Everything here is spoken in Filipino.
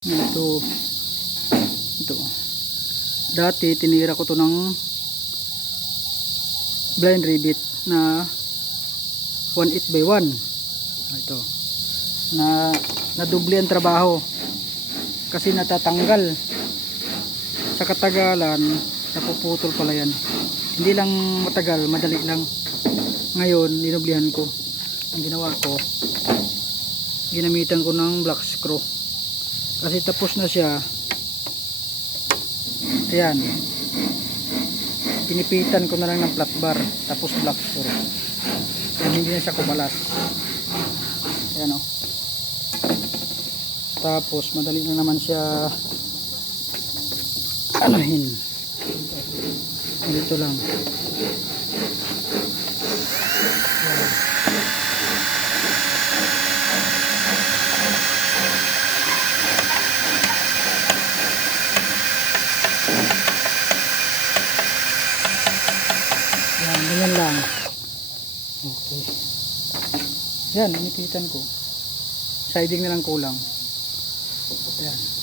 Ito. Dati tinira ko to ng blind rivet na 1/8 by 1. Ito. Nadubli ang trabaho kasi natatanggal. Sa katagalan napuputol pala yan. Hindi lang matagal, madali lang. Ngayon dinublihan ko. Ang ginawa ko, ginamitan ko ng black screw kasi tapos na siya. Ayan, pinipitan ko na lang ng flat bar tapos black screw. Ayan, hindi na siya kumalas. Ayan o. Tapos madali na naman siya anuhin. Dito lang. Yan, ganyan lang. Okay. Yan, inipitan ko. Siding na lang kulang. Ayan.